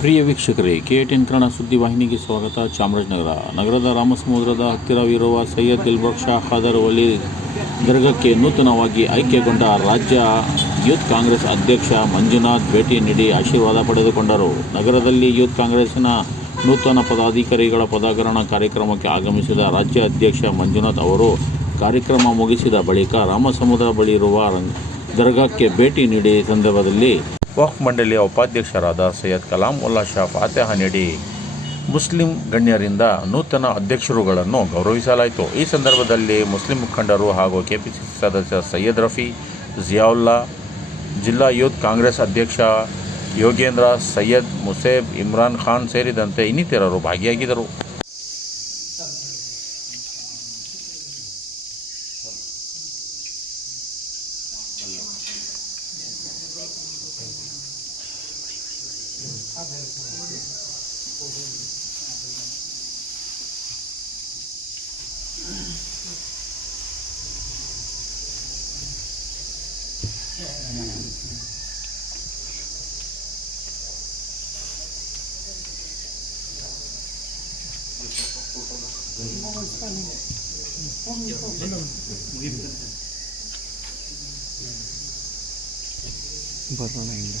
ಪ್ರಿಯ ವೀಕ್ಷಕರೇ, K ten Kannada ಸುದ್ದಿವಾಹಿನಿಗೆ ಸ್ವಾಗತ. ಚಾಮರಾಜನಗರ, ನಗರದ ರಾಮಸಮುದ್ರದ ಹತ್ತಿರವಿರುವ ಸೈಯದ್ ದಿಲ್ಬಕ್ ಶಾ ಖಾದರ್ ವಲಿ ದರ್ಗಕ್ಕೆ ನೂತನವಾಗಿ ಆಯ್ಕೆಗೊಂಡ ರಾಜ್ಯ ಯೂತ್ ಕಾಂಗ್ರೆಸ್ ಅಧ್ಯಕ್ಷ ಮಂಜುನಾಥ್ ಭೇಟಿ ನೀಡಿ ಆಶೀರ್ವಾದ ಪಡೆದುಕೊಂಡರು. ನಗರದಲ್ಲಿ ಯೂತ್ ಕಾಂಗ್ರೆಸ್ನ ನೂತನ ಪದಾಧಿಕಾರಿಗಳ ಪದಗ್ರಹಣ ಕಾರ್ಯಕ್ರಮಕ್ಕೆ ಆಗಮಿಸಿದ ರಾಜ್ಯ ಅಧ್ಯಕ್ಷ ಮಂಜುನಾಥ್ ಅವರು ಕಾರ್ಯಕ್ರಮ ಮುಗಿಸಿದ ಬಳಿಕ ರಾಮಸಮುದ್ರ ಬಳಿ ಇರುವ ರಂಗ್- ದರ್ಗಾಕ್ಕೆ ಭೇಟಿ ನೀಡಿ ಸಂದರ್ಭದಲ್ಲಿ ವಕ್ಫ್ ಮಂಡಳಿಯ ಉಪಾಧ್ಯಕ್ಷರಾದ ಸೈಯದ್ ಕಲಾಂ ಉಲ್ಲಾ ಶಾ ಫಾತೆಹ ನೀಡಿ. ಮುಸ್ಲಿಂ ಗಣ್ಯರಿಂದ ನೂತನ ಅಧ್ಯಕ್ಷರುಗಳನ್ನು ಗೌರವಿಸಲಾಯಿತು. ಈ ಸಂದರ್ಭದಲ್ಲಿ ಮುಸ್ಲಿಂ ಮುಖಂಡರು ಹಾಗೂ ಕೆಪಿಸಿಸಿ ಸದಸ್ಯ ಸೈಯದ್ ರಫಿ, ಜಿಯಾವುಲ್ಲಾ, ಜಿಲ್ಲಾ ಯೂತ್ ಕಾಂಗ್ರೆಸ್ ಅಧ್ಯಕ್ಷ ಯೋಗೇಂದ್ರ, ಸೈಯದ್ ಮುಸೇಬ್ ಇಮ್ರಾನ್ ಖಾನ್ ಸೇರಿದಂತೆ ಇನ್ನಿತರರು ಭಾಗಿಯಾಗಿದ್ದರು. ಬರೋಣ ಹಿಂಗೆ